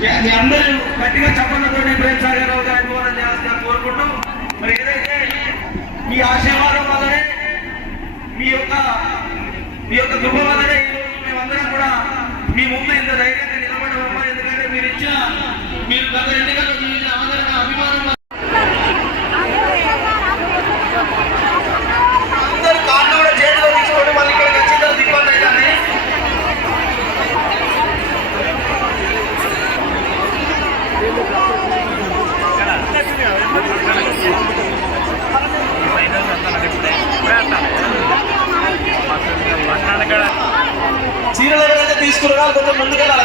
మీ- అందరూ గట్టిగా చెప్పడంతో ప్రేమ్ సాగర్ రావు గారు అభిమానం చేయాల్సిందిగా కోరుకుంటూ మరి ఏదైతే మీ ఆశీర్వాదం వల్లనే మీ యొక్క మీ యొక్క కృప వల్లనే ఈరోజు మేమందరం కూడా మీ ముందు ఇంత ధైర్యంగా నిలబడమమ్మా ఎందుకంటే మీరు ఇచ్చిన మీరు గత ఎన్నికల దగ్గర తీసుకురా కొంచెం ముందుకెళ్ళాలి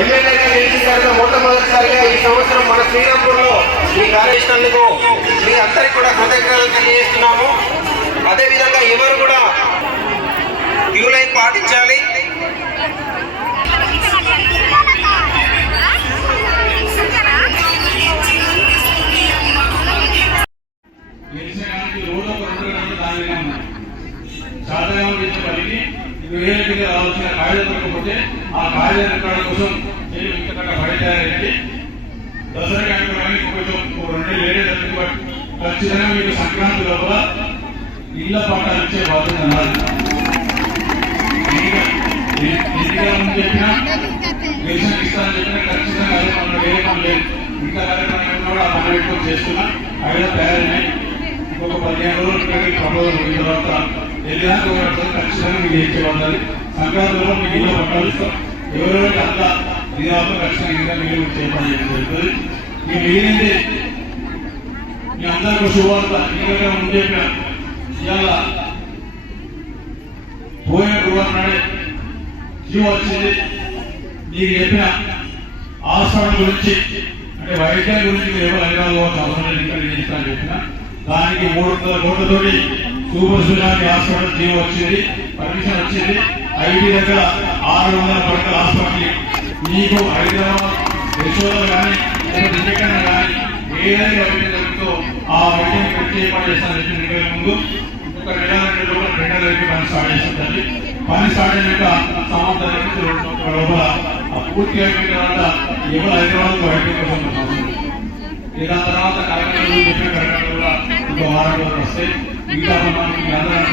ఎమ్మెల్యేగా మొట్టమొదటిసారిగా ఈ సంవత్సరం మన శ్రీరాంపూర్లో ఈ కార్యక్రమాలకు మీ అందరికి కూడా కృతజ్ఞతలు తెలియజేస్తున్నాము. అదేవిధంగా ఎవరు కూడా క్యూ లైన్ పాటించాలి. శాతగానం చేసిన పనికి వేల రావాల్సిన కాగితం దొరకకపోతే ఆ కాగితం ఎక్కడ కోసం నేను ఇంతకంటే పడి దసరా కార్యక్రమానికి కొంచెం ఓ రెండు లేడీ ఖచ్చితంగా మీకు సంక్రాంతి లోపల ఇళ్ళ పట్టాలు ఇచ్చే బాధ్యత అన్నారు చెప్పినా ఇస్తానని చెప్పినా ఖచ్చితంగా అదే మనం వేరే పని లేదు. ఇంకా కార్యక్రమం కూడా ఆ పని పెట్టుకొని చేస్తున్నా. ఐదో తయారైనాయి. ఇంకొక పదిహేను రోజులు ప్రపోజల్ తర్వాత ఎల్లాక కూడా ఖచ్చితంగా మీకు ఏం చేయాలి సంక్రాంతిలో మీకు ఇల్లు పట్టాలు ఇస్తాం ఎవరెవరికి అంతా ఇదాలో ఖచ్చితంగా ఇంకా మీరు చేయమని చెప్పి జరుగుతుంది మీ మీ అందరికీ శుభవార్త ఎందుకంటే ముందు చెప్పిన ఇవాళ పోయిన గురువారం నాడే జీవో వచ్చింది నీకు చెప్పిన హాస్పిటల్ గురించి అంటే వైద్యం గురించి మీరు ఎవరు హైదరాబాద్ అవసరం లేదు ఇక్కడ నేను ఇస్తాను చెప్పిన దానికి మూడు వందల కోట్లతోటి సూపర్ స్పెషాలిటీ హాస్పిటల్ జీవో వచ్చింది పర్మిషన్ వచ్చింది. ఐటీ దగ్గర ఆరు వందల పడకల హాస్పిటల్. మీకు హైదరాబాద్ యశోదలు కానీ లేకపోతే కానీ ఏదైనా వైద్యం జరుగుతుందో ఆ వైద్యం పెట్టి ఏర్పాటు చేస్తాను రెండు ముందు ఒక నెల రెండు రోజులు రెండు నెలలకి పని స్టార్ట్ చేస్తుంది పని స్టార్ట్ అయినాక సంవత్సరం నుంచి రెండు సంవత్సరాల లోపల పూర్తి అయిపోయిన తర్వాత ఎవరు హైదరాబాద్ వైద్యం కోసం ఇదా తర్వాత కరెక్ట్ చెప్పిన కరెక్ట్ కూడా ఇంకో వారం రోజులు వస్తాయి మిగతా మనం మీ అందరం